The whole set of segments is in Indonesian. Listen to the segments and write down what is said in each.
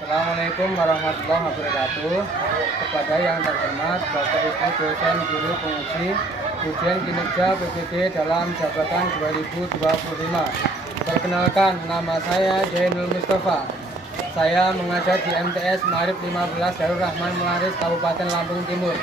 Assalamualaikum warahmatullahi wabarakatuh. Kepada yang terhormat Bapak Ibu dosen guru penguji ujian kinerja PPD dalam jabatan 2025. Perkenalkan, nama saya Jainul Mustafa. Saya mengajar di MTS Maarif 15 Darul Rahman Melaris, Kabupaten Lampung Timur.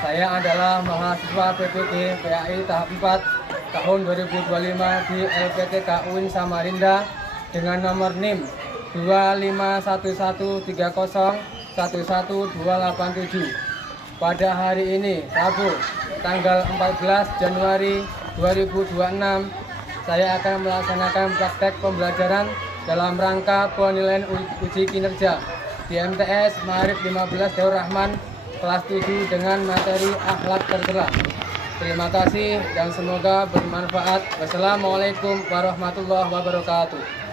Saya adalah mahasiswa PPD PAI tahap 4 tahun 2025 di LPTK UIN Samarinda dengan nomor NIM 25130111287. Pada hari ini, Rabu, tanggal 14 Januari 2026, saya akan melaksanakan praktek pembelajaran dalam rangka penilaian uji kinerja di MTS Maarif 15 Darul Rahman kelas 7 dengan materi akhlak tercela. Terima kasih dan semoga bermanfaat. Wassalamualaikum warahmatullahi wabarakatuh.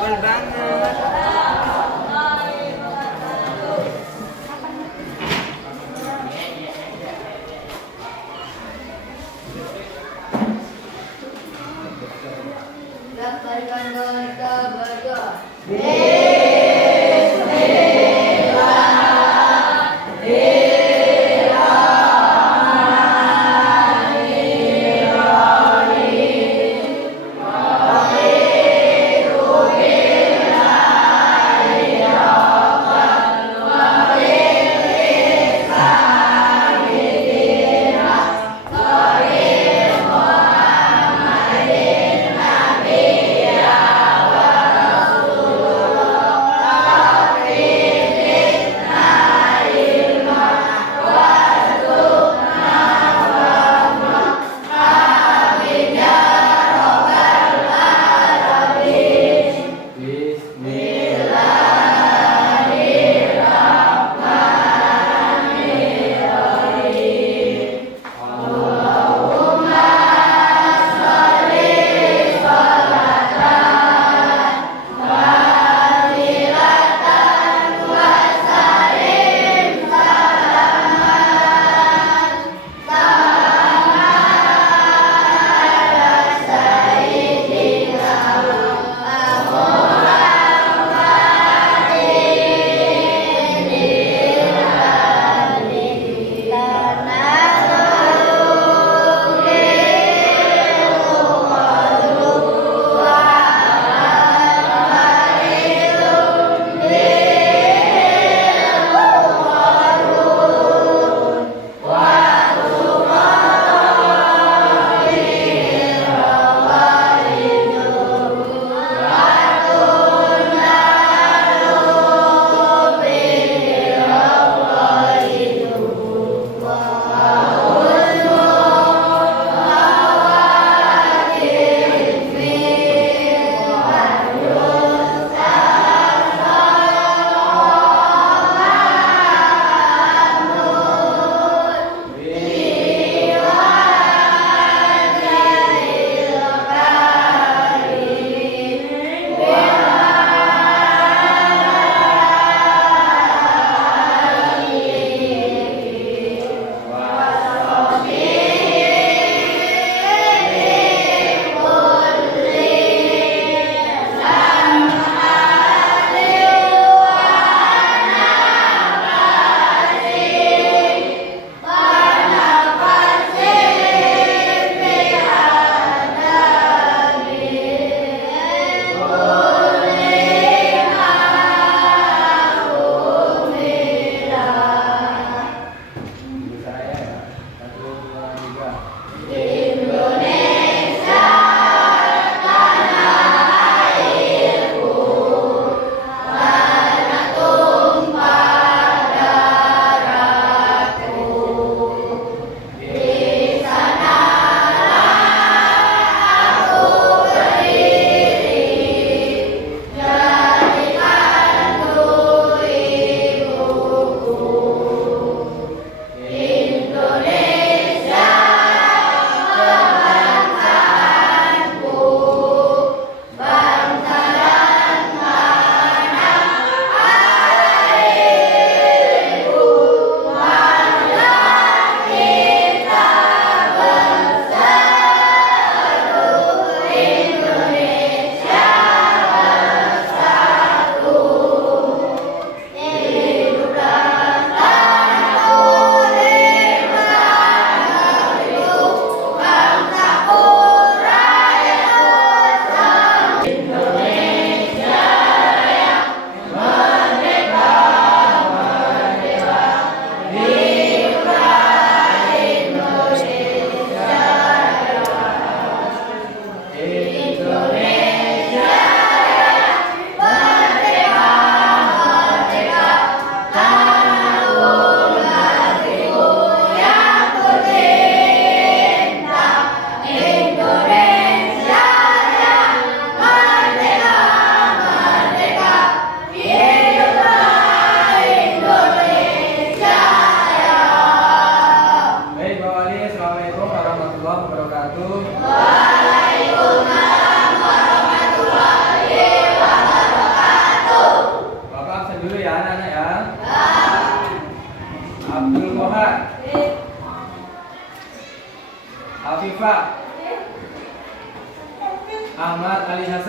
Cool banget. Daftarkan kita berdoa.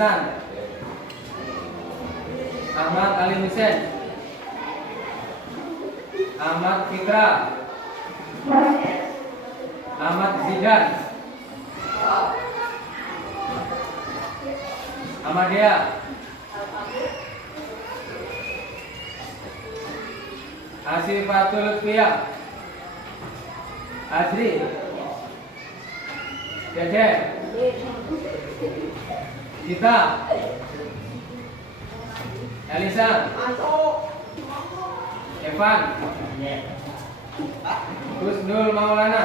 Hasan, Ahmad Ali Hussein, Ahmad Fitra, Ahmad Zidan, Ahmadiyah, Asifatul Lutfiyah, Azri, Dede, Gita, Elisa, Evan, Husnul Maulana,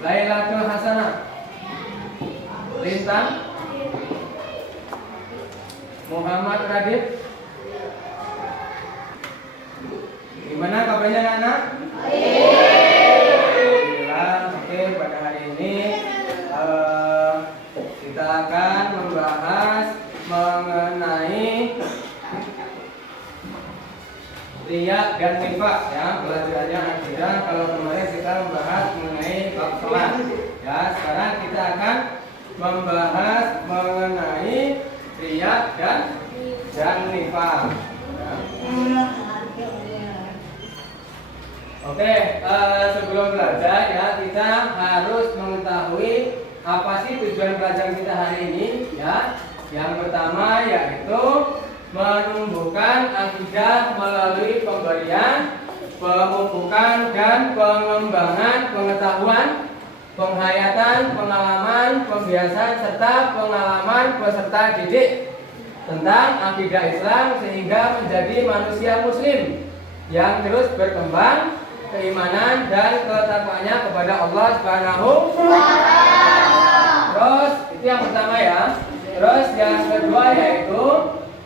Lailatul Hasanah, Lintang, Muhammad Radit. Gimana kabarnya anak-anak? Alhamdulillah. Oke, pada hari ini kita akan membahas mengenai riya dan nifaq ya, pelajarannya akidah. Kalau kemarin kita membahas mengenai bab salat ya, sekarang kita akan membahas mengenai riya dan nifaq ya. Oke, sebelum belajar ya, kita harus mengetahui apa sih tujuan pelajaran kita hari ini ya. Yang pertama yaitu menumbuhkan akidah melalui pemberian, pemupukan dan pengembangan pengetahuan, penghayatan, pengalaman, pembiasan serta pengalaman peserta didik tentang akidah Islam sehingga menjadi manusia muslim yang terus berkembang keimanan dan ketakwaannya kepada Allah Subhanahu wa Ta'ala. Terus itu yang pertama ya. Terus yang kedua yaitu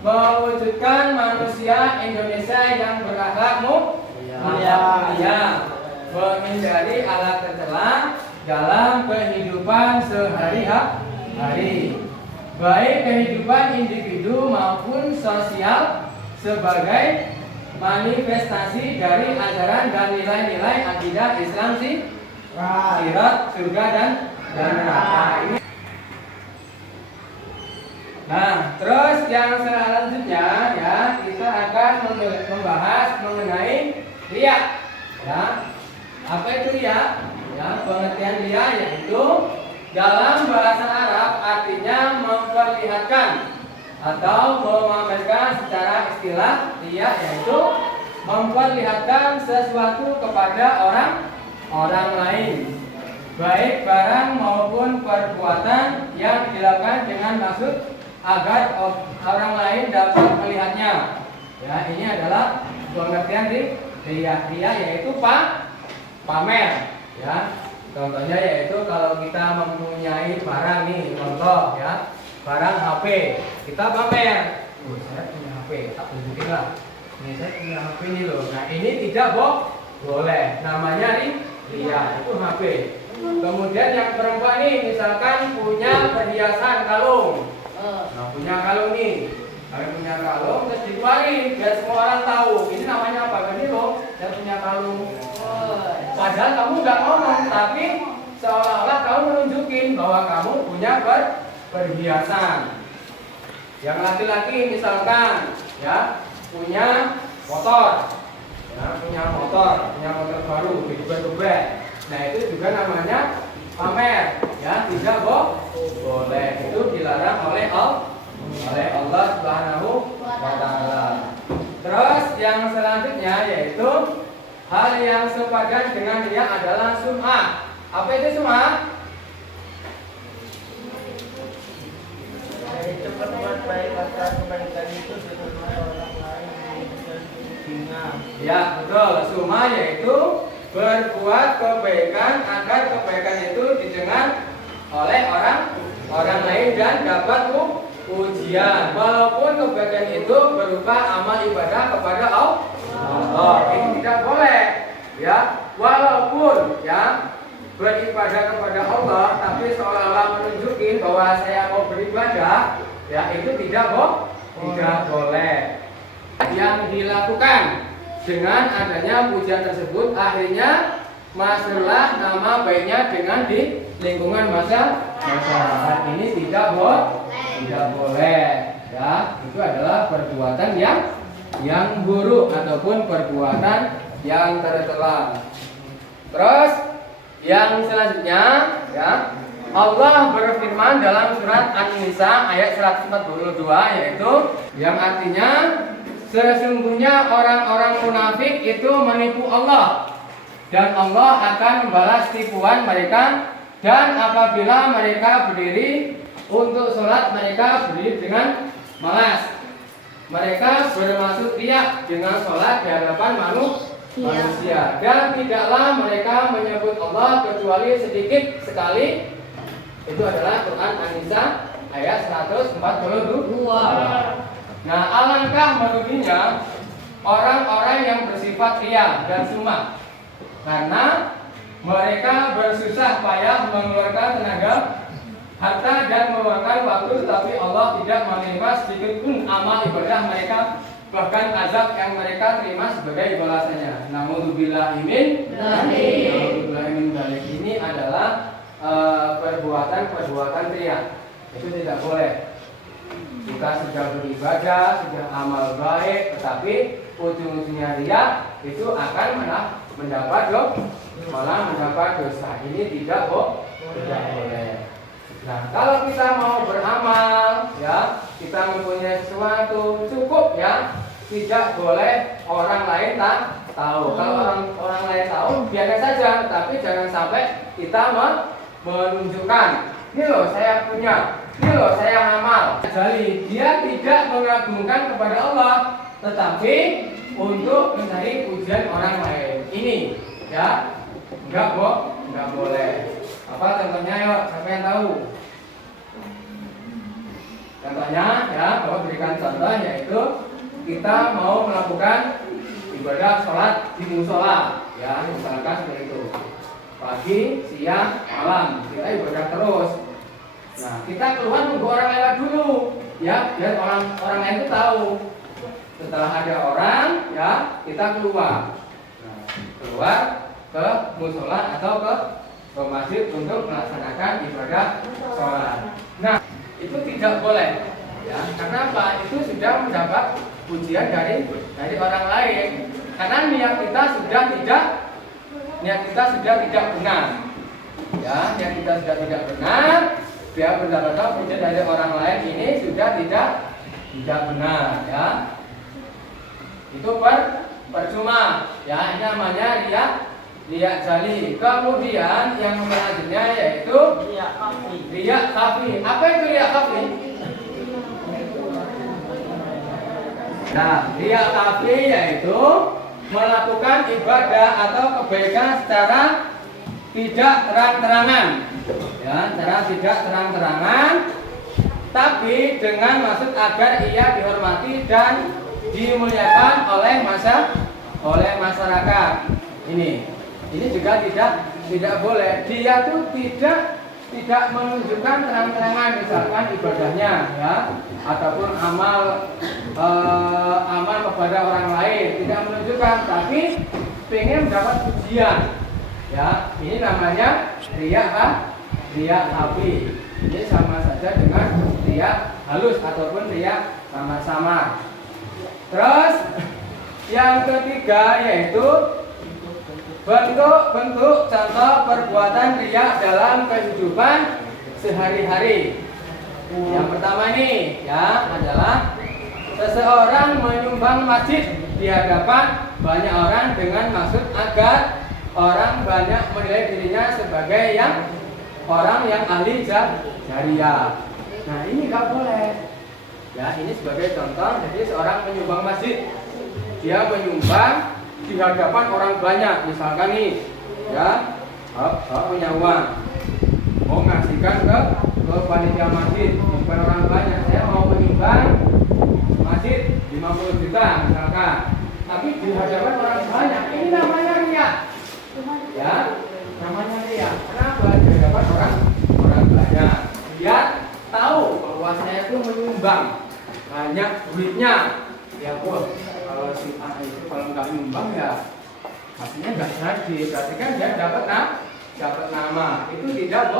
mewujudkan manusia Indonesia yang berakhlak mulia, menghindari alat tercela dalam kehidupan sehari-hari, baik kehidupan individu maupun sosial sebagai manifestasi dari ajaran dan nilai-nilai akidah Islam sirat, surga dan neraka. Nah, terus yang selanjutnya ya, kita akan membahas mengenai riya. Ya, apa itu riya? Ya, pengertian riya yaitu dalam bahasa Arab artinya memperlihatkan atau memamerkan. Secara istilah riya yaitu memperlihatkan sesuatu kepada orang lain, baik barang maupun perbuatan yang dilakukan dengan maksud agar orang lain dapat melihatnya. Ya, ini adalah pengertian riya. Riya yaitu pamer. Ya, contohnya yaitu kalau kita mempunyai barang nih, contoh ya, barang HP, kita pamer. Saya punya HP, tak tunjukin lah. Ini saya punya HP ini loh. Nah, ini tidak boleh. Namanya riya, itu HP. Kemudian yang perempuan ini misalkan punya perhiasan kalung. Nah, punya kalung nih. Kalau punya kalung terus dikeluarin biar semua orang tahu. Ini namanya apa? Ini loh, saya punya kalung. Padahal kamu nggak ngomong, tapi seolah-olah kamu menunjukin bahwa kamu punya perhiasan. Yang laki-laki misalkan ya punya motor, punya motor baru digeber-geber. Nah, itu juga namanya pamer, ya, tidak boleh. Itu dilarang oleh Allah Subhanahu wa Ta'ala. Terus yang selanjutnya yaitu hal yang sepadan dengan riya adalah sum'ah. Apa itu sum'ah? Itu berbuat baik atas kebaikan itu sesuai orang lain dengan. Ya, betul. Sum'ah yaitu berbuat kebaikan agar kebaikan itu didengar oleh orang lain dan dapat pujian, walaupun kebaikan itu berupa amal ibadah kepada Allah. Ini tidak boleh, ya, walaupun ya beribadah kepada Allah, tapi seolah-olah menunjukin bahwa saya mau beribadah, ya itu tidak boleh. Yang dilakukan dengan adanya pujian tersebut akhirnya masalah nama baiknya dengan di lingkungan masyarakat. Ini tidak boleh, ya. Itu adalah perbuatan yang buruk ataupun perbuatan yang tercela. Terus yang selanjutnya, ya, Allah berfirman dalam surat An-Nisa ayat 142, yaitu yang artinya sesungguhnya orang-orang munafik itu menipu Allah dan Allah akan membalas tipuan mereka, dan apabila mereka berdiri untuk sholat mereka berdiri dengan malas. Mereka bermaksud riya dengan sholat di hadapan manusia, dan tidaklah mereka menyebut Allah kecuali sedikit sekali. Itu adalah Quran An-Nisa ayat 142. Nah, alangkah meruginya orang-orang yang bersifat riya dan sum'ah, karena mereka bersusah payah mengeluarkan tenaga, harta, dan memakan waktu, tetapi Allah tidak menerima sedikit pun amal ibadah mereka, bahkan azab yang mereka terima sebagai balasannya. Naudzubillahi min dzalik. Ini adalah perbuatan riya. Itu tidak boleh. Kita sudah beribadah, sudah amal baik, tetapi ujung-ujungnya riya, itu akan malah mendapat dosa. Ini tidak boleh. Nah, kalau kita mau beramal, ya, kita mempunyai sesuatu, cukup, ya, tidak boleh orang lain tahu. Kalau orang lain tahu, biarkan saja, tapi jangan sampai kita menunjukkan, ini loh saya punya, ini loh saya amal. Jadi dia tidak mengagungkan kepada Allah, tetapi untuk mencari pujian orang lain. Ini, ya, enggak boleh. Apa contohnya, yuk, siapa yang tahu? Contohnya, ya, kalau berikan contoh, yaitu kita mau melakukan ibadah sholat di musola, ya, misalkan seperti itu. Pagi, siang, malam, kita ibadah terus. Nah, kita keluar nunggu orang lewat dulu, ya, biar orang lain itu tahu. Setelah ada orang, ya, kita keluar. Nah, keluar ke musola atau ke masjid untuk melaksanakan ibadah sholat. Nah, itu tidak boleh, ya, karena apa? Itu sudah mendapat pujian dari orang lain. Karena niat kita sudah tidak benar, ya, niat kita sudah tidak benar. Dia mendapatkan pujian dari orang lain, ini sudah tidak benar, ya. Itu percuma, ya, ini namanya riya jali. Kemudian yang selanjutnya yaitu riya khafi. Apa itu riya khafi? Nah, riya khafi yaitu melakukan ibadah atau kebaikan secara tidak terang-terangan, ya, secara tidak terang-terangan, tapi dengan maksud agar ia dihormati dan dimuliakan oleh masyarakat. Ini juga tidak boleh. Dia tuh tidak menunjukkan terang-terangan, misalkan ibadahnya, ya, ataupun amal kepada orang lain, tidak menunjukkan, tapi pengen mendapat pujian, ya. Ini namanya riya khafi. Ini sama saja dengan riya halus ataupun riya samar-samar. Terus yang ketiga yaitu bentuk-bentuk contoh perbuatan riya dalam kehidupan sehari-hari. Yang pertama ini, ya, adalah seseorang menyumbang masjid di hadapan banyak orang dengan maksud agar orang banyak menilai dirinya sebagai orang yang ahli jariah. Nah, ini nggak boleh. Ya, ini sebagai contoh. Jadi seorang menyumbang masjid, dia menyumbang di hadapan orang banyak, misalkan nih, ya, punya uang, mau ngasihkan ke panitia masjid, bukan orang banyak, saya mau menyumbang masjid 50 juta misalkan, tapi di hadapan orang banyak, ini namanya riya, ya, namanya riya. Kenapa? Di hadapan orang banyak, biar tahu bahwa saya itu menyumbang banyak duitnya, ya, bos. Kalau si A itu kalau nggak nyumbang, ya Artinya nggak jadi, berarti kan dia dapat nama. Itu tidak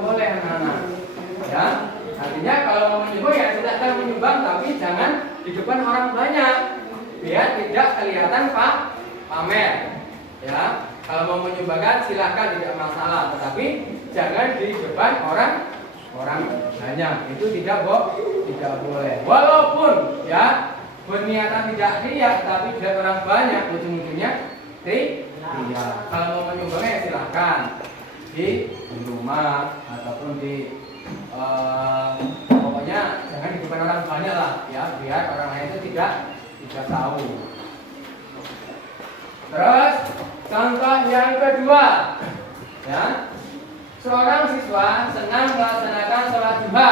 boleh anak-anak. Ya, artinya kalau mau menyumbang ya silakan menyumbang, tapi jangan di depan orang banyak, biar tidak kelihatan pamer. Ya, kalau mau menyumbangkan silakan, tidak masalah, tetapi jangan di depan orang banyak. Itu tidak boleh. Walaupun ya berniatan tidak riya, tapi tidak orang banyak, ujung-ujungnya riya. Kalau mau menyumbangnya ya silakan di rumah ataupun di pokoknya jangan di depan orang banyak lah, ya, biar orang lain itu tidak tahu. Terus contoh yang kedua, ya, seorang siswa senang melaksanakan sholat duha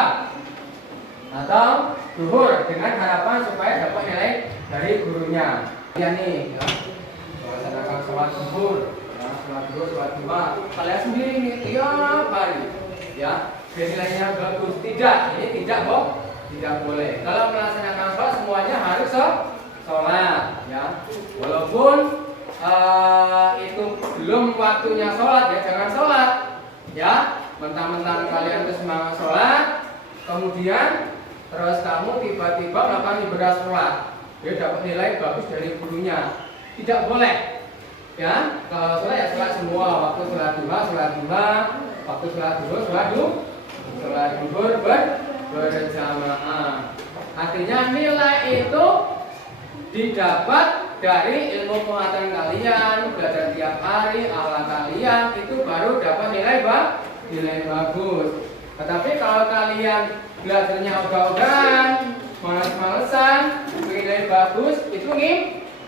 atau zuhur dengan harapan supaya dapat nilai dari gurunya. Ya nih, ya, melaksanakan sholat zuhur, ya, sholat zuhur, sholat duha. Kalian sendiri nih tiap hari, ya, nilainya bagus. Tidak, ini tidak boleh. Kalau melaksanakan sholat semuanya harus sholat, ya. Walaupun itu belum waktunya sholat, ya jangan sholat, ya. Mentang-mentang kalian itu semangat sholat, kemudian terus kamu tiba-tiba melakukan ibadah sholat, dia dapat nilai bagus dari gurunya. Tidak boleh, ya. Kalau sholat ya sholat semua, waktu sholat duha, waktu sholat duhur, sholat duhur berjamaah. Artinya nilai itu didapat dari ilmu pengetahuan kalian, belajar tiap hari, akhlak kalian, itu baru dapat nilai bagus. Tetapi kalau kalian belajarnya ogah-ogahan, males-malesan, nilai bagus, itu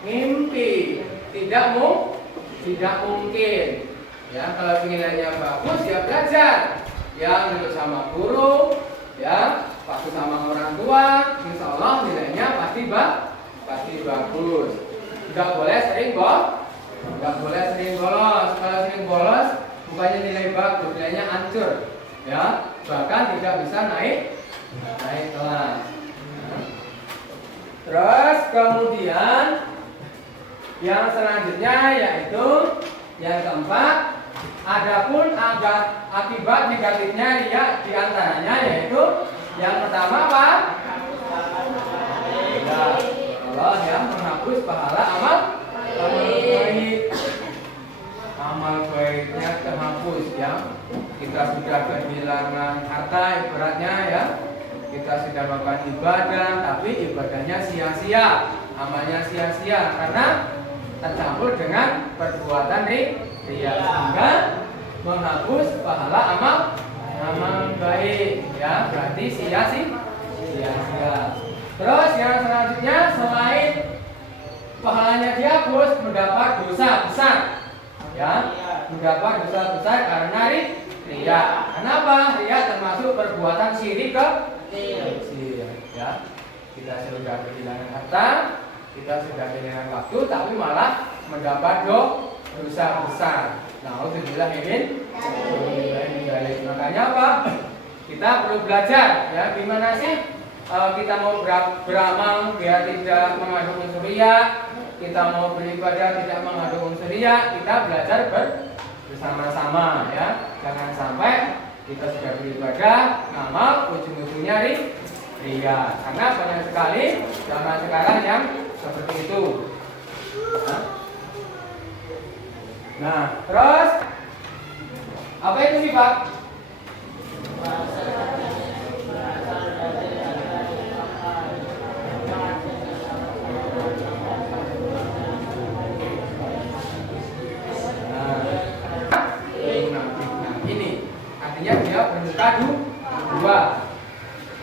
ngimpi. Tidak mungkin. Ya, kalau nilainya bagus ya belajar. Ya, nurut sama guru, ya, patuh sama orang tua, insya Allah nilainya pasti bagus. Tidak boleh sering bolos. Kalau sering bolos, bukannya nilai bagus, nilainya hancur, ya, bahkan tidak bisa naik kelas. Terus kemudian yang selanjutnya yaitu yang keempat, adapun akibat negatifnya riya diantaranya yaitu yang pertama apa? Ya, Allah yang menghapus pahala amal baik. Amal baiknya terhapus, ya. Kita sudah kehilangan harta ibaratnya, ya. Kita sudah melakukan ibadah, tapi ibadahnya sia-sia, amalnya sia-sia karena tercampur dengan perbuatan riya, sehingga menghapus pahala amal baik, ya. Berarti sia-sia. Terus yang selanjutnya, selain pahalanya dihapus, mendapat dosa besar, ya, mendapat dosa besar karena riya. Kenapa? Riya termasuk perbuatan syirik kecil, ya. Kita sudah kehilangan harta, kita sudah kehilangan waktu, tapi malah mendapat dosa besar. Nauzubillah min dzalik. Makanya apa? Kita perlu belajar, ya, gimana sih kita mau beramal biar tidak mengandung unsur riya, kita mau beribadah tidak mengandung unsur riya, kita belajar bersama-sama, ya. Jangan sampai kita sudah beribadah, ngamal, ujung-ujungnya riya. Karena banyak sekali zaman sekarang yang seperti itu. Nah, terus apa itu sih, Pak? Dia bermuka dua.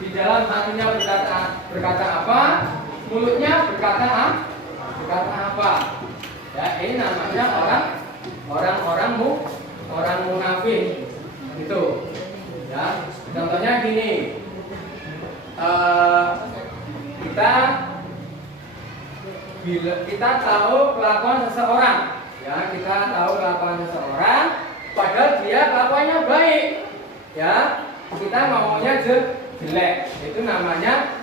Di dalam hatinya berkata apa? Mulutnya berkata apa? Ya, ini namanya orang munafik. Gitu. Ya, contohnya gini. Kita tahu kelakuan seseorang, ya, kita tahu kelakuan seseorang, padahal dia kelakuannya baik, ya, kita maunya jelek, itu namanya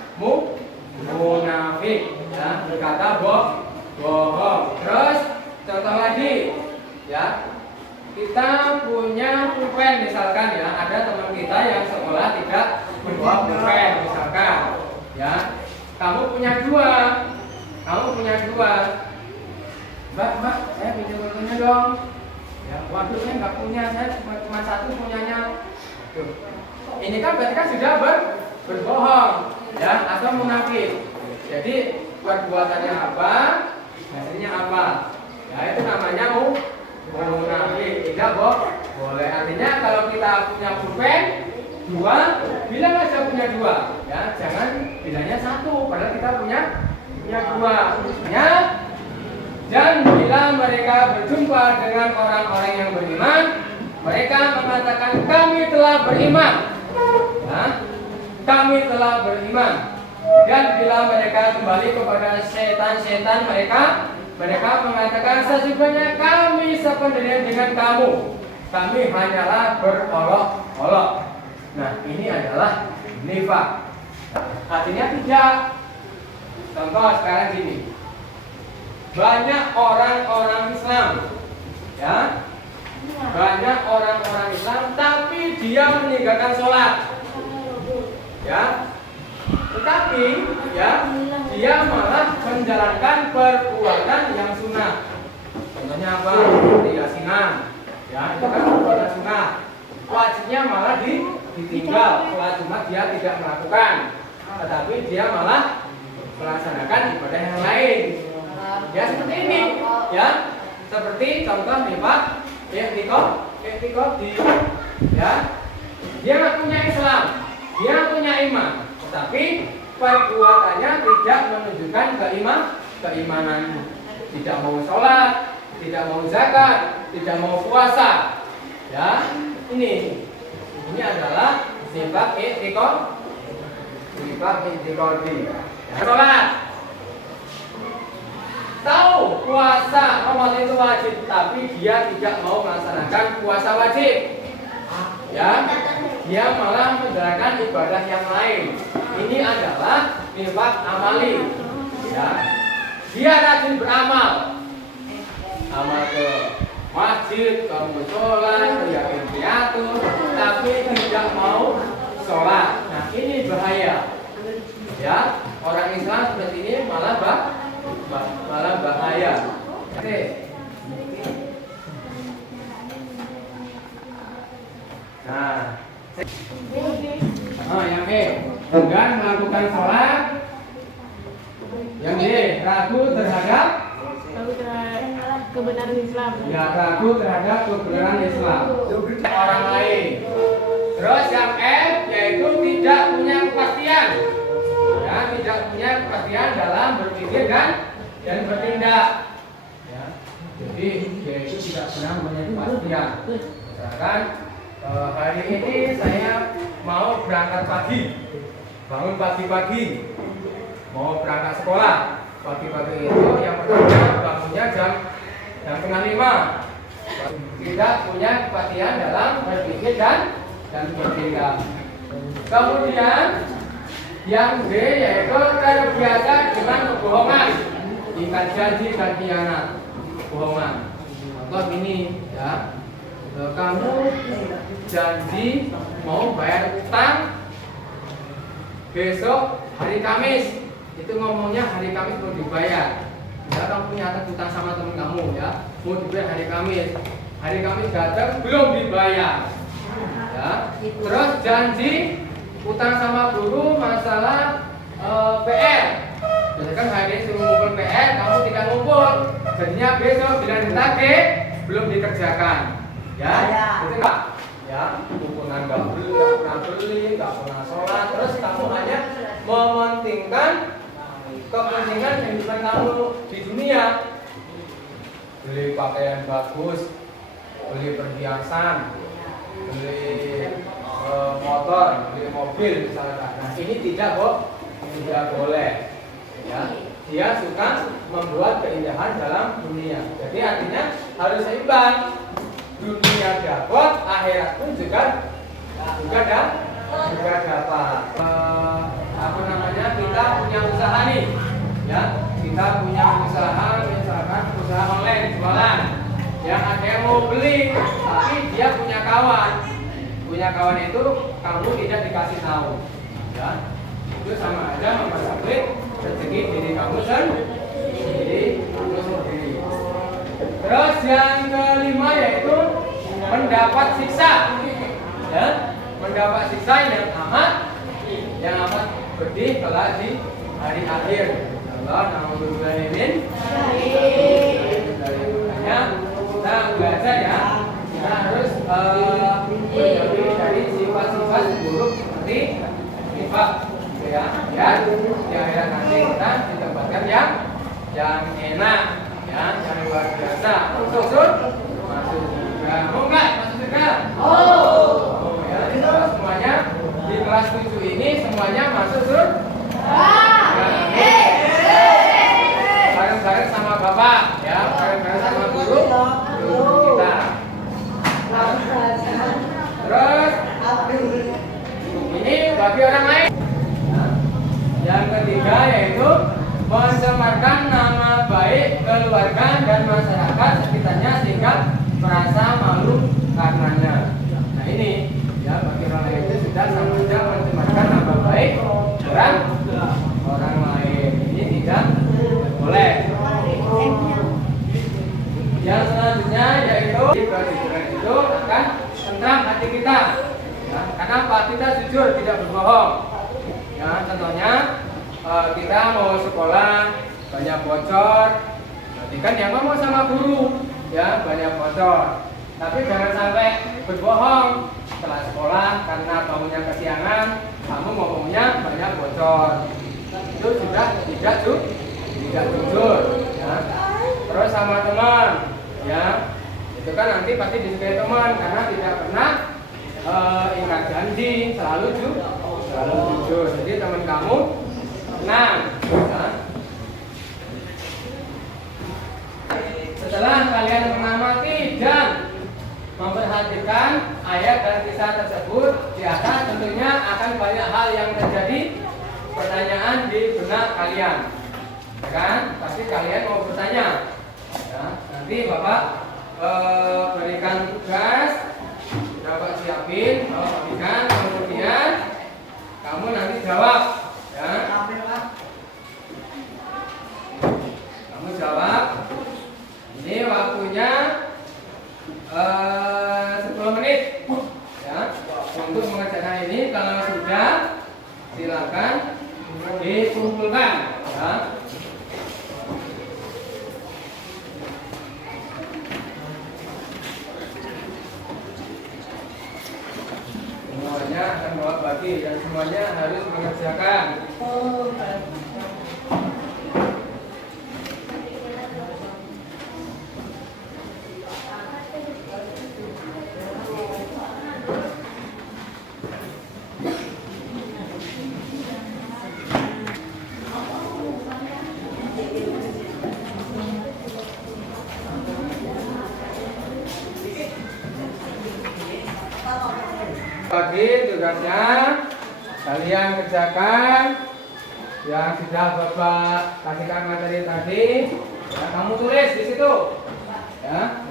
munafik, ya, berkata bohong. Terus contoh lagi, ya. Kita punya pulpen misalkan ya, ada teman kita yang sekolah tidak membawa pulpen misalkan, ya. Kamu punya dua, Mbak, saya pinjam pulpennya dong. Ya, waduh saya nggak punya, saya cuma satu punyanya. Tuh. Ini kan berarti kan sudah berbohong, ya, atau munafik. Jadi perbuatannya apa, hasilnya apa? Ya itu namanya munafik. Tidak boleh. Artinya kalau kita punya pulpen dua, bilang aja punya dua. Ya, jangan bilangnya satu, padahal kita punya dua. Ya. Dan bila mereka berjumpa dengan orang-orang yang beriman, mereka mengatakan kami telah beriman. Nah, kami telah beriman. Dan bila mereka kembali kepada setan-setan mereka mengatakan sesungguhnya kami sependirian dengan kamu. Kami hanyalah berolok-olok. Nah, ini adalah nifaq. Artinya tidak. Contoh sekarang gini. Banyak orang-orang Islam, ya, banyak orang-orang Islam, tapi dia meninggalkan sholat, ya, tetapi, ya, dia malah menjalankan perbuatan yang sunnah. Contohnya apa? Seperti yasinan, ya, itu kan perbuatan sunnah. Wajibnya malah ditinggal, sholat Jumat dia tidak melakukan, tetapi dia malah melaksanakan ibadah yang lain. Ya seperti ini, ya, seperti contoh nifaq, i'tiqad di, ya, dia nggak punya Islam, dia punya iman, tetapi perbuatannya tidak menunjukkan keimanan, tidak mau sholat, tidak mau zakat, tidak mau puasa, ya, ini adalah nifaq i'tiqadi, ya, sholat. Tahu puasa Ramadan itu wajib, tapi dia tidak mau melaksanakan puasa wajib. Ya, dia malah menjalankan ibadah yang lain. Ini adalah nifaq amali. Ya, dia rajin beramal, amal ke masjid, ke mushola, ke yakin piatu, tapi tidak mau sholat. Nah, ini bahaya. Ya, orang Islam seperti ini malah bahaya. Oke. Nah, yang B, enggan melakukan sholat. Yang D, ragu terhadap kebenaran Islam. Ya, ragu terhadap kebenaran Islam orang lain. Terus yang F, yaitu tidak punya kepastian. Ya, tidak punya kepastian dalam berpikir dan bertindak. Ya, jadi dia itu tidak pernah punya kepastian. Misalkan hari ini saya mau berangkat pagi, bangun pagi-pagi, mau berangkat sekolah. Pagi-pagi itu yang pertama bangunnya jam 4:30. Tidak punya kepastian dalam berpikir dan bertindak. Kemudian yang D yaitu terbiasa dengan kebohongan, ingkar janji dan khianat, kebohongan. Contoh ini, ya, kamu janji mau bayar utang besok hari Kamis, itu ngomongnya hari Kamis mau dibayar. Ya, kamu punya utang sama teman kamu, ya, mau dibayar hari Kamis datang belum dibayar. Ya, terus janji utang sama guru masalah PR. Jadi kan hari ini suruh ngumpul PR, kamu tidak ngumpul. Jadinya besok bila ditagih belum dikerjakan. Ya, itu enggak. Ya, hubungan nggak beli, nggak pernah sholat. Terus kamu hanya mementingkan kepentingan kehidupan kamu di dunia. Beli pakaian bagus, beli perhiasan, beli motor, beli mobil misalkan. Nah, ini tidak boleh. Ya, dia suka membuat keindahan dalam dunia. Jadi artinya harus seimbang. Dunia dapat, akhirat pun juga dapat. Kita punya usaha nih, ya. Kita punya usaha, misalkan usaha online jualan. mau beli, tapi dia punya kawan. Punya kawan itu kamu tidak dikasih tahu, ya. Itu sama aja mempersempit rezeki diri kamu sendiri. Terus yang kelima yaitu mendapat siksa, ya. Mendapat siksa yang amat pedih kelak di hari akhir. Allah na'udzubillahimin. Makanya kita belajar ya, kita harus menjauhi dari sifat-sifat buruk seperti nifaq, ya. Ya, di akhirat nanti kita ditempatkan yang enak, ya, yang luar biasa. Masuk surga. Mau nggak masuk surga? Oh, ya. Semuanya di kelas 7 ini semuanya masuk surga. Bareng-bareng sama bapak, ya, bareng-bareng sama guru kita. Terus ini bagi orang lain. Yang ketiga yaitu mencemarkan nama baik keluarga dan masyarakat sekitarnya sehingga merasa malu karenanya. Nah ini, ya, bagi orang lain itu sudah sama saja mencemarkan nama baik orang lain. Ini tidak boleh. Yang selanjutnya yaitu itu akan tentram hati kita, ya, karena apa? Kita jujur, tidak berbohong, ya. Contohnya kita mau sekolah banyak bocor, berarti kan yang ngomong sama guru, ya, banyak bocor. Tapi jangan sampai berbohong setelah sekolah karena bangunnya kesiangan, kamu ngomongnya banyak bocor. Itu sudah tidak jujur, ya. Terus sama teman, ya, itu kan nanti pasti disukai teman karena tidak pernah ingkar janji, selalu jujur. Jadi teman kamu tenang, ya. Setelah kalian mengamati dan memperhatikan ayat dan kisah tersebut di atas, tentunya akan banyak hal yang terjadi pertanyaan di benak kalian, ya kan? Pasti kalian mau bertanya, ya. Nanti bapak berikan tugas, bapak siapin, bapak berikan, kemudian kamu nanti jawab, ya. Kamu jawab. Ini waktunya 10 menit, ya, untuk mengerjakan ini. Kalau sudah, silakan dikumpulkan, ya. Semuanya akan bawa bagi dan semuanya harus mengerjakan. Bagi tugasnya kalian kerjakan yang sudah bapak kasihkan materi tadi, ya, kamu tulis di situ, ya.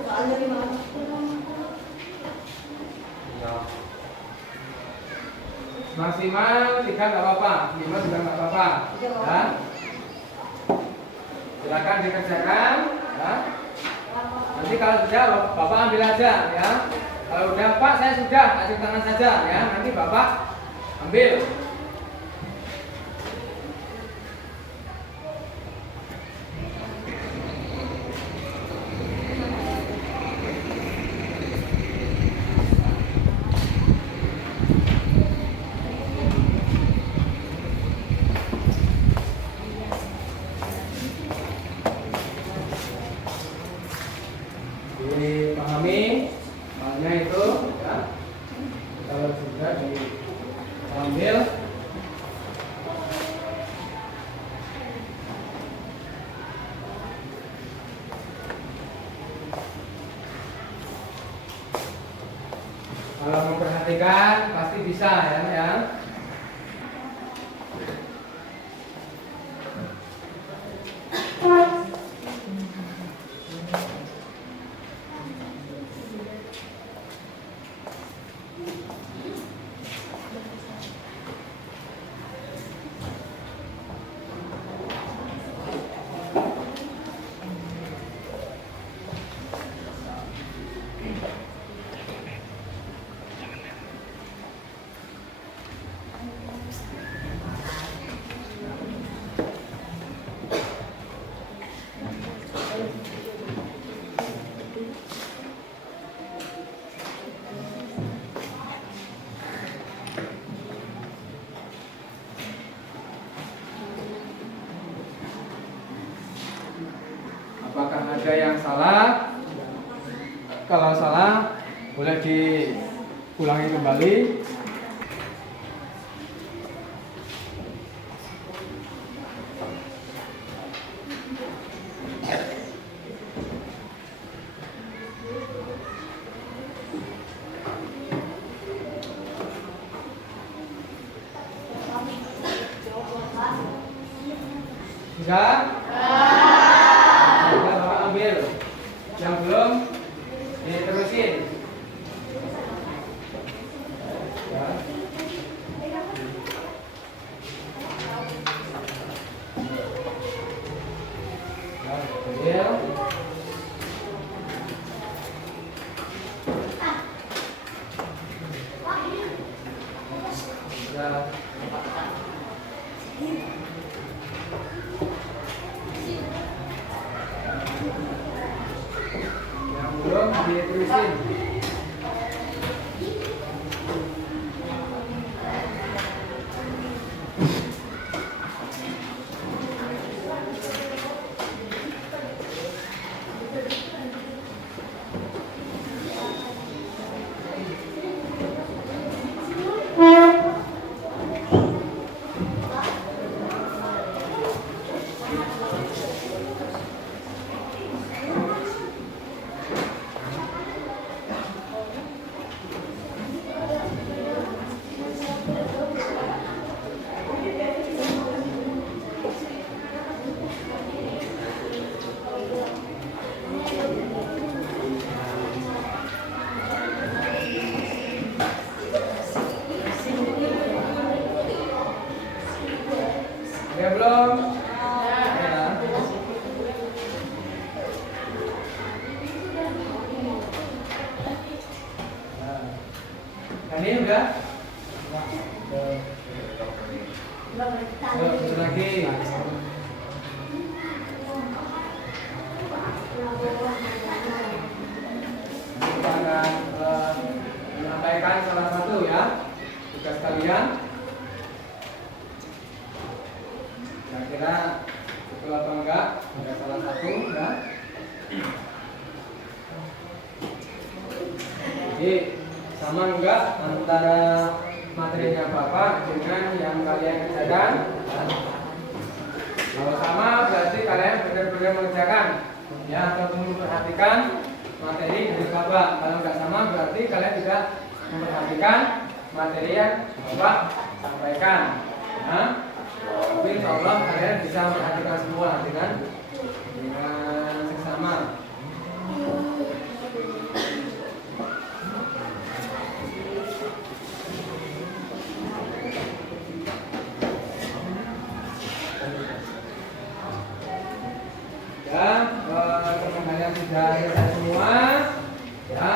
Maksimal 3 nggak apa-apa, 5 juga nggak apa-apa, ya. Silakan dikerjakan, ya. Nanti kalau sudah bapak ambil aja, ya. Kalau udah Pak, saya sudah, acung tangan saja, ya. Nanti bapak ambil. Dipahami maknanya itu, ya. Kalau sudah diambil, kalau memperhatikan pasti bisa, ya. ada yang salah. Kalau salah boleh diulangi kembali. Sudah? Sudah Bapak ambil. Yang belum diterusin. Ya. Ya, ambil. Sudah. Yang belum diterusin. Ya belum? Ya. Nah, ini udah? Satu lagi. Kita akan menyampaikan salah satu ya tugas kalian. Kira-kira betul apa enggak? Ada salah satu ya. Jadi sama enggak antara materinya Bapak dengan yang kalian kerjakan? Kalau sama berarti kalian benar-benar mengerjakan ya, atau memperhatikan materi dari Bapak. Kalau enggak sama berarti kalian tidak memperhatikan materi yang Bapak sampaikan ya. Tapi insya Allah kalian bisa memperhatikan semua dengan seksama. Ya, teman kalian sudah selesai semua. Ya,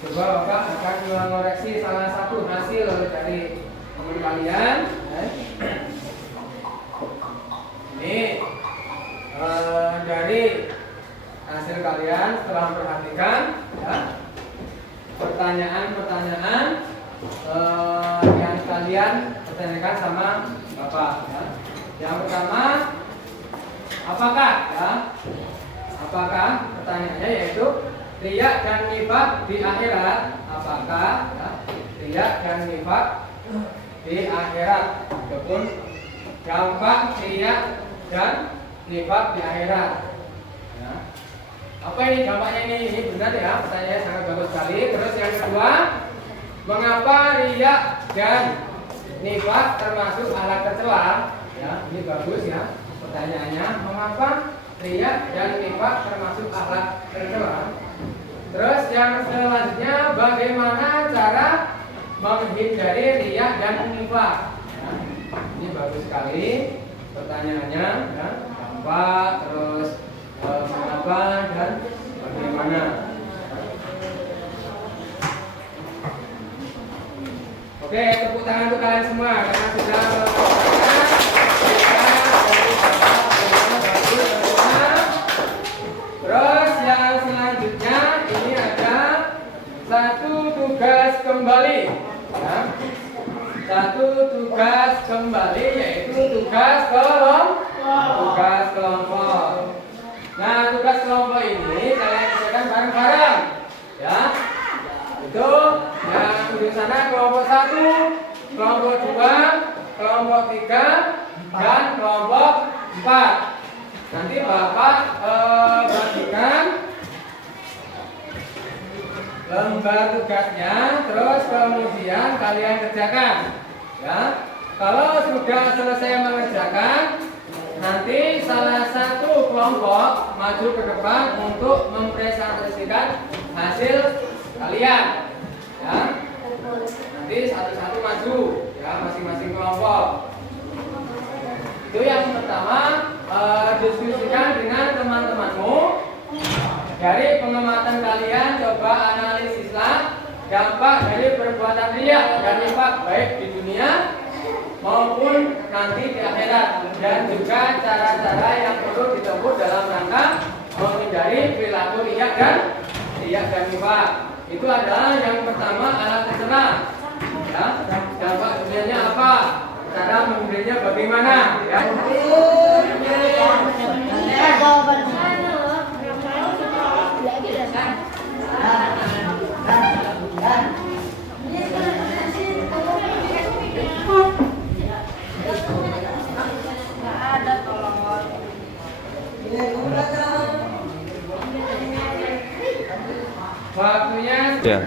coba Bapak akan mengoreksi salah satu hasil dari teman kalian. Ini dari hasil kalian setelah memperhatikan ya, pertanyaan-pertanyaan yang kalian pertanyakan sama Bapak ya. Yang pertama, apakah ya? Apakah pertanyaannya yaitu riya dan nifaq di akhirat? Apakah ya, riya dan nifaq di akhirat? Ataupun dampak riya dan nifaq di akhirat ya. Apa ini dampaknya ini? Ini benar ya, pertanyaannya sangat bagus sekali. Terus yang kedua, mengapa riya dan nifaq termasuk akhlak tercela ya? Ini bagus ya pertanyaannya, mengapa riya dan nifaq termasuk akhlak tercela. Terus yang selanjutnya, bagaimana cara menghindari riya dan nifaq ya? Ini bagus sekali pertanyaannya ya. Dampak, terus mengapa dan bagaimana. Oke, tepuk tangan untuk kalian semua karena sudah Terus yang selanjutnya ini ada satu tugas kembali ya. Satu tugas kembali yaitu tugas kelompok. Nah, tugas kelompok mana kelompok 1, kelompok 2, kelompok 3, dan kelompok 4. Nanti Bapak bagikan lembar tugasnya, terus kemudian kalian kerjakan. Ya, kalau sudah selesai mengerjakan, nanti salah satu kelompok maju ke depan untuk mempresentasikan hasil kalian. Ya, nanti satu-satu maju, ya masing-masing kelompok. Itu yang pertama, diskusikan dengan teman-temanmu. Dari pengamatan kalian, coba analisislah dampak dari perbuatan riya dan nifaq baik di dunia maupun nanti di akhirat, dan juga cara-cara yang perlu ditempuh dalam rangka menghindari perilaku riya dan nifaq. Itu adalah yang pertama, alat tercela. Ya, dampak dunianya apa? Cara menghindarinya bagaimana? Ya. Waktunya Ya.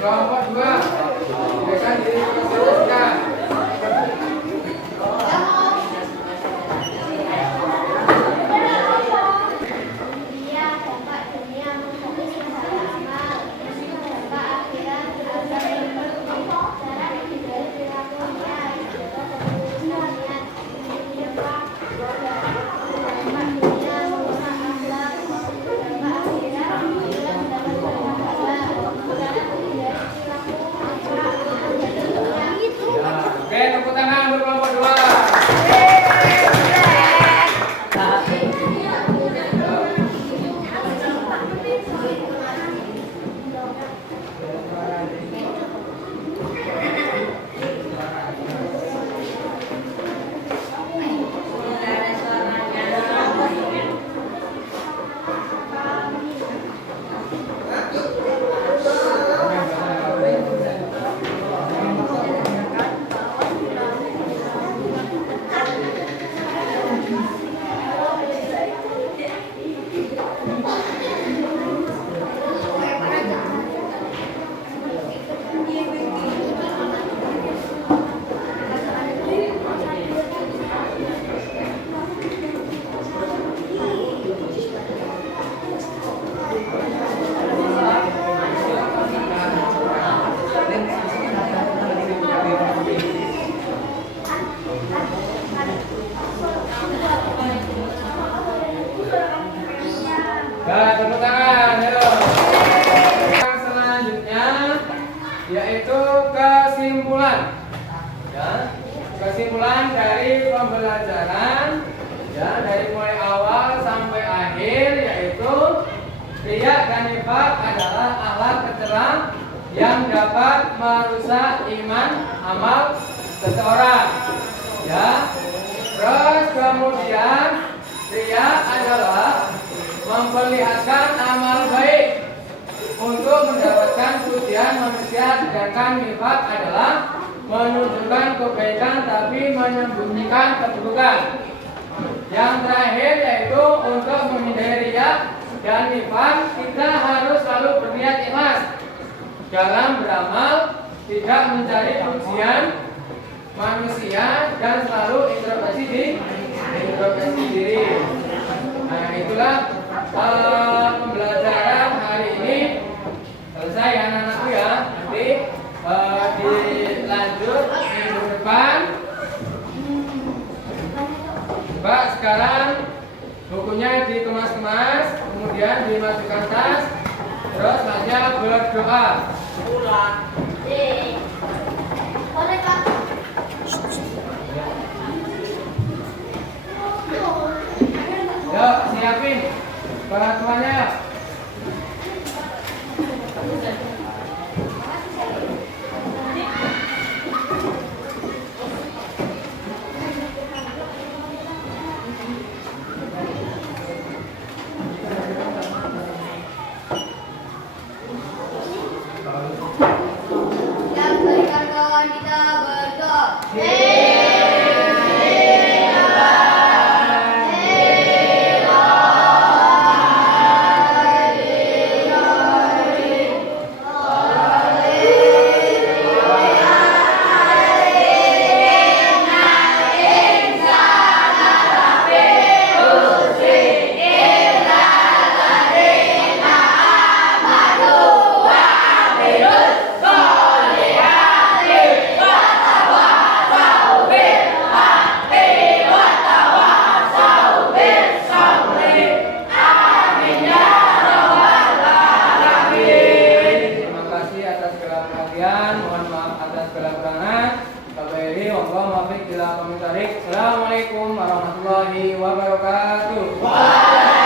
kelompok 2 biasakan diri dipresentasikan. Oke, tepuk tangan untuk kelompok 2. Nah, tepuk tangan, ayo. Yang selanjutnya yaitu kesimpulan. Ya, kesimpulan dari pembelajaran, ya, dari mulai awal sampai akhir, yaitu riya dan nifaq adalah akhlak tercela yang dapat merusak iman amal seseorang. Ya, terus kemudian riya adalah memperlihatkan amal baik, untuk mendapatkan pujian manusia, sedangkan nifaq adalah menunjukkan kebaikan tapi menyembunyikan keburukan. Yang terakhir yaitu untuk menghindari riya dan nifaq, kita harus selalu berniat ikhlas dalam beramal, tidak mencari pujian manusia dan selalu introspeksi diri. Nah, itulah pembelajaran hari ini. Selesai anak-anakku ya. Nanti dilanjut minggu depan. Mbak, sekarang bukunya dikemas-kemas, kemudian dimasukkan tas, terus saja berdoa. Yuk, siapin peraturannya. Yang berikan kawan kita berdoa. Terima kasih atas segala perhatian, mohon maaf atas segala kekurangan. Kabari, wallahu muwaffiq ila aqwamit thoriq. Assalamualaikum warahmatullahi wabarakatuh.